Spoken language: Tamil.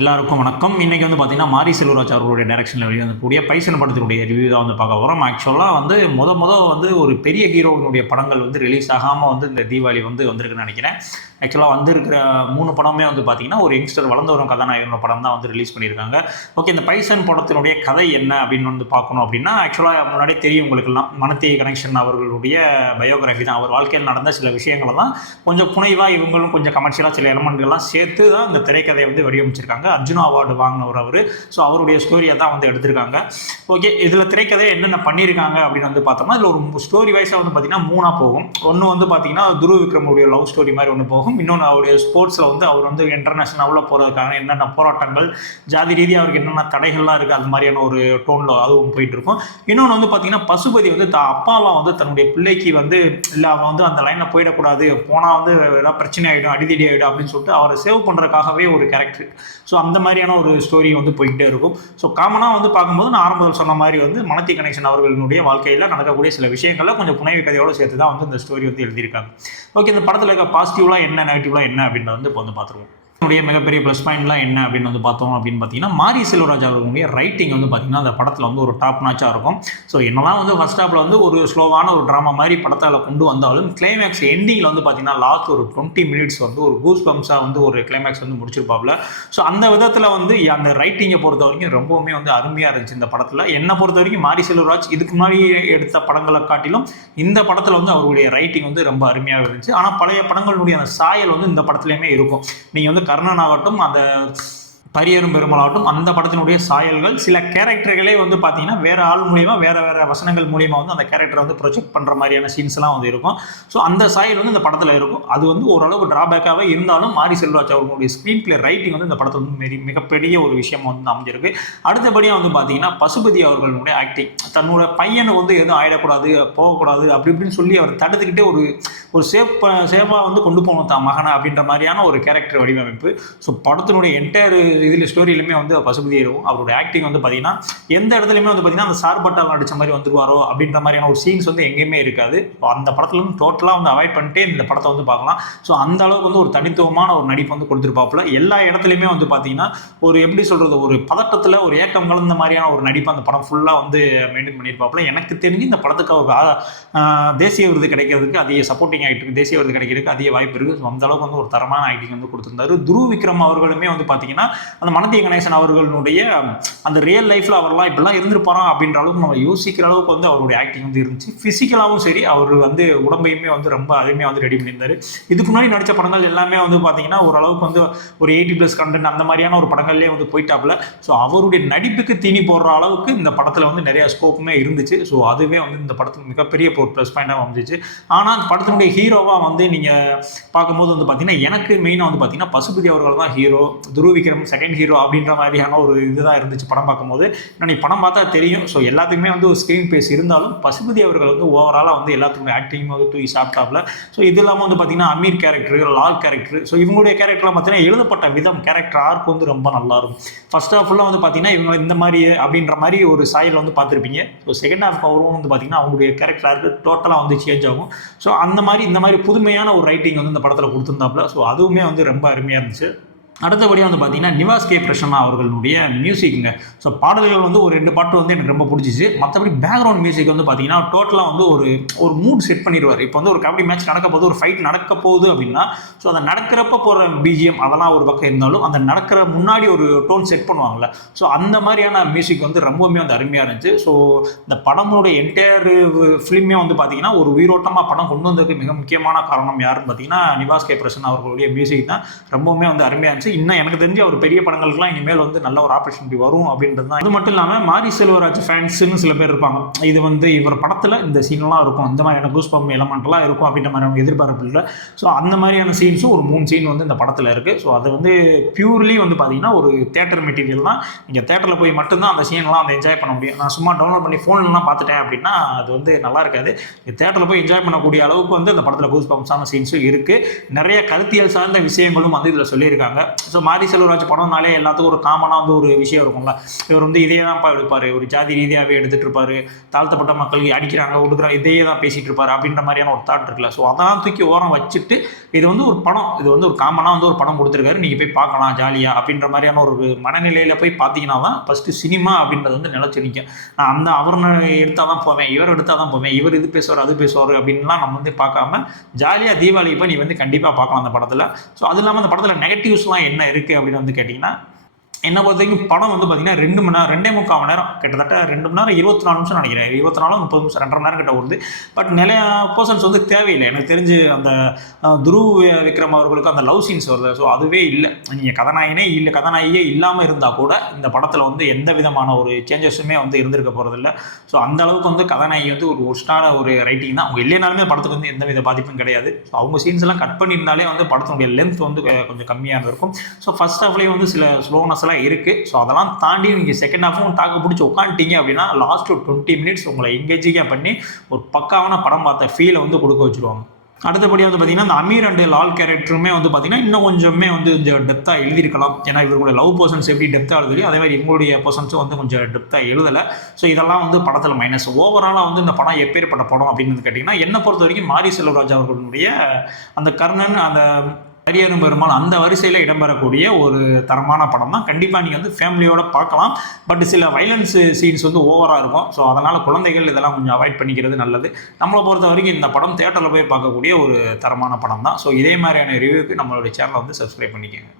எல்லாருக்கும் வணக்கம். இன்றைக்கி வந்து பார்த்திங்கன்னா மாரி செல்வராஜ் அவர்களுடைய டைரக்ஷனில் வெளிவந்தக்கூடிய பைசன் படத்தினுடைய ரிவ்யூ தான் வந்து பார்க்க வரோம். ஆக்சுவலாக வந்து வந்து ஒரு பெரிய ஹீரோவினுடைய படங்கள் வந்து ரிலீஸ் ஆகாமல் வந்து இந்த தீபாவளி வந்து வந்திருக்குன்னு நினைக்கிறேன். ஆக்சுவலாக வந்திருக்கிற 3 படமே வந்து பார்த்திங்கன்னா ஒரு யங்ஸ்டர் வளர்ந்து வரும் கதாநாயகனோட படம் தான் வந்து ரிலீஸ் பண்ணியிருக்காங்க. ஓகே, இந்த பைசன் படத்தினுடைய கதை என்ன அப்படின்னு வந்து பார்க்கணும் அப்படின்னா, ஆக்சுவலாக முன்னாடியே தெரியும் உங்களுக்கெல்லாம், மனத்தி கனெக்ஷன் அவர்களுடைய பயோகிராஃபி தான். அவர் வாழ்க்கையில் நடந்த சில விஷயங்களை தான் கொஞ்சம் புனைவாக இவங்களும் கொஞ்சம் கமர்ஷியலாக சில எலமெண்ட்கள்லாம் சேர்த்து தான் இந்த திரைக்கதையை வந்து வடிவமைச்சிருக்காங்க. அர்ஜுனா அவார்டு வாங்கினவர் அவர். ஸோ அவருடைய ஸ்டோரியை தான் வந்து எடுத்திருக்காங்க. ஓகே, இதில் திரைக்கதை என்னென்ன பண்ணியிருக்காங்க அப்படின்னு வந்து பார்த்தோம்னா, இதில் ஒரு ஸ்டோரி வைஸாக வந்து பார்த்தீங்கன்னா 3 போகும். ஒன்று வந்து பார்த்தீங்கன்னா துருவ விக்ரமுடைய லவ் ஸ்டோரி மாதிரி ஒன்று போகும். இன்னொன்று அவருடைய ஸ்போர்ட்ஸில் வந்து அவர் வந்து இன்டர்நேஷனலில் போகிறதுக்கான என்னென்ன போராட்டங்கள், ஜாதி ரீதியாக அவருக்கு என்னென்ன தடைகள்லாம் இருக்குது, அது மாதிரியான ஒரு டோனில் அதுவும் போயிட்டு இருக்கும். இன்னொன்று வந்து பார்த்தீங்கன்னா பசுபதி வந்து அப்பாவாக வந்து தன்னுடைய பிள்ளைக்கு வந்து இல்லை அவன் வந்து அந்த லைனில் போயிடக்கூடாது, போனால் வந்து ஏதாவது பிரச்சனை ஆகிடும், அடிதடி ஆகிடும் அப்படின்னு சொல்லிட்டு அவரை சேவ் பண்ணுறதுக்காகவே ஒரு கேரக்டர். ஸோ அந்த மாதிரியான ஒரு ஸ்டோரி வந்து போய்கிட்டே இருக்கும். ஸோ காமனாக வந்து பார்க்கும்போது நான் ஆரம்பத்தில் சொன்ன மாதிரி வந்து மனத்தி கனெக்ஷன் அவர்களுடைய வாழ்க்கையில் நடக்கக்கூடிய சில விஷயங்களில் கொஞ்சம் புனைவு கதையோடு சேர்த்து தான் வந்து இந்த ஸ்டோரி வந்து எழுதியிருக்காங்க. ஓகே, இந்த படத்தில் இருக்க பாசிட்டிவ்லாம் என்ன, நெகட்டிவ்லாம் என்ன அப்படின்றத வந்து இப்போ வந்து பார்த்துருவோம். மிகப்பெரிய ப்ளஸ் பாயிண்ட்லாம் என்ன அப்படின்னு வந்து பார்த்தோம் அப்படின்னு பார்த்தீங்கன்னா, மாரி செல்வராஜ் அவர்களுடைய ரைட்டிங் வந்து பார்த்தீங்கன்னா அந்த படத்தில் வந்து ஒரு டாப் நாச்சாக இருக்கும். ஸோ என்னதான் வந்து ஃபர்ஸ்ட் ஹாஃபில் வந்து ஒரு ஸ்லோவான ஒரு ட்ராமா மாதிரி படத்தில் கொண்டு வந்தாலும் கிளைமேக்ஸ் எண்டிங்கில் வந்து பார்த்தீங்கன்னா லாஸ்ட் ஒரு 20 மினிட்ஸ் வந்து ஒரு கூஸ் பம்ப்ஸாக வந்து ஒரு கிளைமேக்ஸ் வந்து முடிச்சிருப்பாப்ல. ஸோ அந்த விதத்தில் வந்து அந்த ரைட்டிங்கை பொறுத்த வரைக்கும் ரொம்பவுமே வந்து அருமையாக இருந்துச்சு இந்த படத்தில். என்னை பொறுத்த வரைக்கும் மாரி செல்வராஜ் இதுக்கு முன்னாடி எடுத்த படங்களை காட்டிலும் இந்த படத்தில் வந்து அவருடைய ரைட்டிங் வந்து ரொம்ப அருமையாக இருந்துச்சு. ஆனால் பழைய படங்களுடைய அந்த சாயல் வந்து இந்த படத்துலையுமே இருக்கும். நீங்கள் வந்து கர்ணன் ஆகட்டும், அந்த பரியரும் பெருமாளாகட்டும், அந்த படத்தினுடைய சாயல்கள் சில கேரக்டர்களே வந்து பார்த்தீங்கன்னா வேறு ஆள் மூலியமாக வேறு வசனங்கள் மூலியமாக வந்து அந்த கேரக்டரை வந்து ப்ரொஜெக்ட் பண்ணுற மாதிரியான சீன்ஸ்லாம் வந்து இருக்கும். ஸோ அந்த சாயல் வந்து இந்த படத்தில் இருக்கும். அது வந்து ஓரளவு ட்ராபேக்காகவே இருந்தாலும் மாரி செல்வராஜ் அவர்களுடைய ஸ்க்ரீன் பிளே ரைட்டிங் வந்து இந்த படத்தில் வந்து மிகப்பெரிய ஒரு விஷயம் வந்து அமைஞ்சிருக்கு. அடுத்தபடியாக வந்து பார்த்தீங்கன்னா பசுபதி அவர்களுடைய ஆக்டிங், தன்னோட பையனை வந்து எதுவும் ஆயிடக்கூடாது, போகக்கூடாது அப்படி இப்படின்னு சொல்லி அவர் தடுத்துக்கிட்டே ஒரு சேஃபாக வந்து கொண்டு போகணும் தான் மகனை அப்படின்ற மாதிரியான ஒரு கேரக்டர் வடிவமைப்பு. ஸோ படத்தினுடைய என்டையர் இதில் ஸ்டோரியிலுமே வந்து பசுபதி இருக்கும். அவருடைய ஆக்டிங் வந்து பார்த்தீங்கன்னா எந்த இடத்துலையுமே வந்து பார்த்தீங்கன்னா அந்த சார்பட்டால் நடித்த மாதிரி வந்துருவாரோ அப்படின்ற மாதிரியான ஒரு சீன்ஸ் வந்து எங்கேயுமே இருக்காது. ஸோ அந்த படத்துல வந்து டோட்டலாக வந்து அவாய்ட் பண்ணிட்டு இந்த படத்தை வந்து பார்க்கலாம். ஸோ அந்த அளவுக்கு வந்து ஒரு தனித்துவமான ஒரு நடிப்பு வந்து கொடுத்துருப்பாப்புல. எல்லா இடத்துலையுமே வந்து பார்த்தீங்கன்னா ஒரு எப்படி சொல்கிறது, ஒரு பதட்டத்தில் ஒரு ஏக்கம் கலந்த மாதிரியான ஒரு நடிப்பு அந்த படம் ஃபுல்லாக வந்து மெயின்டைன் பண்ணியிருப்பாப்புல. எனக்கு தெரிஞ்சு இந்த படத்துக்கு அவர் தேசிய விருது கிடைக்கிறதுக்கு அதிக சப்போர்ட்டிங் ஆகிட்டு தேசிய விருது கிடைக்கிறதுக்கு அதிக வாய்ப்பு இருக்குது. ஸோ அந்த அளவுக்கு வந்து ஒரு தரமான ஆக்டிங் வந்து கொடுத்துருந்தாரு. துருவ விக்ரம் அவர்களுமே வந்து பார்த்தீங்கன்னா அந்த மனத்தி கணேசன் அவர்களுடைய அந்த ரியல் லைஃப்பில் அவர்லாம் இப்படிலாம் இருந்திருப்பாராம் அப்படின்ற அளவுக்கு நம்ம யோசிக்கிற அளவுக்கு வந்து அவருடைய ஆக்டிங் வந்து இருந்துச்சு. ஃபிசிக்கலாகவும் சரி, அவர் வந்து உடம்பையுமே வந்து ரொம்ப அருமையாக வந்து ரெடி பண்ணியிருந்தார். இதுக்கு முன்னாடி நடித்த படங்கள் எல்லாமே வந்து பார்த்தீங்கன்னா ஓரளவுக்கு வந்து ஒரு 80+ கண்டென்ட் அந்த மாதிரியான ஒரு படங்கள்லேயே வந்து போயிட்டாப்புல. ஸோ அவருடைய நடிப்புக்கு தீனி போடுற அளவுக்கு இந்த படத்தில் வந்து நிறைய ஸ்கோப்புமே இருந்துச்சு. ஸோ அதுவே வந்து இந்த படத்துக்கு மிகப்பெரிய ஒரு ப்ளஸ் பாயிண்டாக வந்துச்சு. ஆனால் அந்த படத்தினுடைய ஹீரோவாக வந்து நீங்கள் பார்க்கும்போது வந்து பார்த்தீங்கன்னா எனக்கு மெயினாக வந்து பார்த்தீங்கன்னா பசுபதி அவர்கள் தான் ஹீரோ, துருவ விக்ரம் செகண்ட் ஹீரோ அப்படின்ற மாதிரியான ஒரு இதுதான் இருந்துச்சு படம் பார்க்கும்போது. நீ படம் பார்த்தா தெரியும். ஸோ எல்லாத்துக்குமே வந்து ஒரு ஸ்க்ரீன் பேஸ் இருந்தாலும் பசுபதி அவர்கள் வந்து ஓவராலாக வந்து எல்லாத்துக்குமே ஆக்டிங் வந்து தூக்கி சாப்பிட்டாப்ல. ஸோ இது இல்லாமல் வந்து பார்த்தீங்கன்னா Aamir character, Lal character, so இவங்களுடைய கேரக்டர்லாம் பார்த்தீங்கன்னா எழுதப்பட்ட விதம், கேரக்டர் ஆர்க் வந்து ரொம்ப நல்லா இருக்கும். ஃபர்ஸ்ட் ஹாஃப் ஃபுல்லாக வந்து பார்த்தீங்கன்னா இவங்க இந்த மாதிரி அப்படின்ற மாதிரி ஒரு சாயல் வந்து பார்த்துருப்பீங்க. ஸோ செகண்ட் ஹாஃப் அவரும் வந்து பார்த்தீங்கன்னா அவங்களுடைய கேரக்டர் ஆர்க்கு டோட்டலாக வந்து சேஞ்ச் ஆகும். ஸோ அந்த மாதிரி இந்த மாதிரி புதுமையான ஒரு ரைட்டிங் வந்து இந்த படத்தில் கொடுத்துருந்தாப்புல. ஸோ அதுவுமே வந்து ரொம்ப அருமையாக இருந்துச்சு. அடுத்தபடியாக வந்து பார்த்தீங்கன்னா நிவாஸ் கே பிரசன்னா அவர்களுடைய மியூசிக்குங்க. ஸோ பாடல்கள் வந்து ஒரு 2 பாட்டு வந்து எனக்கு ரொம்ப பிடிச்சிச்சு. மற்றபடி பேக்ரவுண்ட் மியூசிக் வந்து பார்த்தீங்கன்னா டோட்டலாக வந்து ஒரு மூட் செட் பண்ணிடுவார். இப்போ வந்து ஒரு கபடி மேட்ச் நடக்க போகுது, ஒரு ஃபைட் நடக்க போகுது அப்படின்னா, ஸோ அந்த நடக்கிறப்ப போகிற பிஜிஎம் அதெல்லாம் ஒரு பக்கம் இருந்தாலும் அந்த நடக்கிற முன்னாடி ஒரு டோன் செட் பண்ணுவாங்கள்ல, ஸோ அந்த மாதிரியான மியூசிக் வந்து ரொம்பவுமே வந்து அருமையாக இருந்துச்சு. ஸோ இந்த படமுடைய என்டையர் ஃபிலிமே வந்து பார்த்தீங்கன்னா ஒரு உயிரோட்டமாக படம் கொண்டு வந்ததுக்கு மிக முக்கியமான காரணம் யாருன்னு பார்த்தீங்கன்னா நிவாஸ் கே பிரசன்னா அவர்களுடைய மியூசிக் தான். ரொம்பவுமே வந்து அருமையாக இருந்துச்சு. இன்னும் எனக்கு தெரிஞ்சு அவர் பெரிய படங்களுக்குலாம் இனிமேல் வந்து நல்ல ஒரு ஆப்பர்ச்சுனிட்டி வரும் அப்படின்றது தான். அது மட்டும் இல்லாமல் மாரி செல்வராஜ் ஃபேன்ஸ்னு சில பேர் இருப்பாங்க. இது வந்து இவர் படத்தில் இந்த சீன்லாம் இருக்கும், இந்த மாதிரியான கூஸ் பம்ப் எலமெண்ட்லாம் இருக்கும் அப்படின்ற மாதிரியான எதிர்பார்ப்பு இல்லை. ஸோ அந்த மாதிரியான சீன்ஸும் ஒரு 3 சீன் வந்து இந்த படத்தில் இருக்குது. ஸோ அது வந்து பியூர்லி வந்து பார்த்தீங்கன்னா ஒரு தேட்டர் மெட்டீரியல் தான். நீங்கள் தேட்டரில் போய் மட்டும்தான் அந்த சீன்லாம் வந்து என்ஜாய் பண்ண முடியும். நான் சும்மா டவுன்லோட் பண்ணி ஃபோன்லாம் பார்த்துட்டேன் அப்படின்னா அது வந்து நல்லா இருக்காது. தேட்டரில் போய் என்ஜாய் பண்ணக்கூடிய அளவுக்கு வந்து அந்த படத்தில் கூஸ் பம்ப்ஸான சீன்ஸும் இருக்குது. நிறைய கருத்தியல் சார்ந்த விஷயங்களும் வந்து இதில் சொல்லியிருக்காங்க. ஸோ மாரி செல்வராஜ் படம்னாலே எல்லாத்துக்கும் ஒரு காமனாக வந்து ஒரு விஷயம் இருக்கும்ல, இவர் வந்து இதே தான்ப்பா எடுப்பார், ஒரு ஜாதி ரீதியாகவே எடுத்துகிட்டு இருப்பார், தாழ்த்தப்பட்ட மக்களுக்கு அடிக்கிறாங்க ஒடுக்குறாங்க இதையே தான் பேசிகிட்டு இருப்பார் அப்படின்ற மாதிரியான ஒரு தாட் இருக்குல்ல. ஸோ அதெல்லாம் தூக்கி ஓரம் வச்சுட்டு இது வந்து ஒரு படம், இது வந்து ஒரு காமனாக வந்து ஒரு படம் கொடுத்துருக்காரு, நீங்கள் போய் பார்க்கலாம் ஜாலியாக அப்படின்ற மாதிரியான ஒரு மனநிலையில் போய் பார்த்தீங்கன்னா தான் ஃபஸ்ட்டு சினிமா அப்படின்றது வந்து நிலச்சி நிற்கும். நான் அந்த அவர் எடுத்தால் தான் போவேன், இவர் எடுத்தால் தான் போவேன், இவர் இது பேசுவார் அது பேசுவார் அப்படின்லாம் நம்ம வந்து பார்க்காம ஜாலியாக தீபாவளி இப்போ நீ வந்து கண்டிப்பாக பார்க்கலாம் அந்த படத்தில். ஸோ அது இல்லாமல் அந்த படத்தில் நெகட்டிவ்ஸ்லாம் என்ன இருக்குது அப்படின்னு வந்து கேட்டிங்கன்னா, என்னை பொறுத்த வரைக்கும் படம் வந்து பார்த்தீங்கன்னா 2 மணி நேரம் 2.25 மணி நேரம் கிட்டத்தட்ட 2 மணி நேரம் 24 நிமிஷம் நினைக்கிறேன், 24 30 நிமிஷம் 2.5 மணி நேரம் கிட்ட வருது. பட் நிறைய பர்சன்ஸ் வந்து தேவையில்லை எனக்கு தெரிஞ்சு. அந்த துருவ் விக்ரம் அவர்களுக்கு அந்த லவ் சீன்ஸ் வருது, ஸோ அதுவே இல்லை. நீங்கள் கதாநாயகியே இல்லாமல் இருந்தால் கூட இந்த படத்தில் வந்து எந்த விதமான ஒரு சேஞ்சஸுமே வந்து இருந்திருக்க போகிறதில்ல. ஸோ அந்த அளவுக்கு வந்து கதாநாயகி வந்து ஒரு ஒர்ஸ்டான ஒரு ரைட்டிங் தான். அவங்க இல்லைனாலுமே படத்துக்கு வந்து எந்த வித பாதிப்பும் கிடையாது. ஸோ அவங்க சீன்ஸ் எல்லாம் கட் பண்ணியிருந்தாலே வந்து படத்தினுடைய லென்த் வந்து கொஞ்சம் கம்மியாக இருந்திருக்கும். ஸோ ஃபர்ஸ்ட் ஹாஃப்லேயே வந்து சில ஸ்லோனஸ் இருக்கு. ஸோ அதெல்லாம் தாண்டி நீங்கள் செகண்ட் ஹாஃபும் தாக்கு பிடிச்சி உட்காந்துட்டீங்க அப்படின்னா லாஸ்ட் ஒரு 20 மினிட்ஸ் உங்களை எங்கேஜிங்காக பண்ணி ஒரு பக்காவான படம் பார்த்த ஃபீலை வந்து கொடுக்க வச்சுருவாங்க. அடுத்தபடியாக வந்து பார்த்தீங்கன்னா இந்த அமீர் அண்ட் லால் கேரக்டருமே வந்து பார்த்தீங்கன்னா இன்னும் கொஞ்சமே வந்து கொஞ்சம் டெப்த்தாக எழுதியிருக்கலாம். ஏன்னா இவர்களுடைய லவ் பர்சன்ஸ் எப்படி டெப்த்தாக எழுதுலையோ அதே மாதிரி இவங்களுடைய பர்சன்ஸும் வந்து கொஞ்சம் டெப்த்தாக எழுதலை. ஸோ இதெல்லாம் வந்து படத்தில் மைனஸ். ஓவராலாக வந்து இந்த படம் எப்பேற்பட்ட படம் அப்படின்னு கேட்டிங்கன்னா, என்னை பொறுத்த வரைக்கும் மாரி செல்வராஜ் அவர்களுடைய அந்த கர்ணன் அந்த ஹரிஹரன் பெருமாள் அந்த வரிசையில் இடம்பெறக்கூடிய ஒரு தரமான படம் தான். கண்டிப்பாக நீங்கள் வந்து ஃபேமிலியோடு பார்க்கலாம். பட் சில வைலன்ஸ் சீன்ஸ் வந்து ஓவராக இருக்கும். ஸோ அதனால் குழந்தைகள் இதெல்லாம் கொஞ்சம் அவாய்ட் பண்ணிக்கிறது நல்லது. நம்மளை பொறுத்த வரைக்கும் இந்த படம் தேட்டரில் போய் பார்க்கக்கூடிய ஒரு தரமான படம் தான். ஸோ இதே மாதிரியான ரிவ்யூக்கு நம்மளுடைய சேனலை வந்து சப்ஸ்கிரைப் பண்ணிக்கோங்க.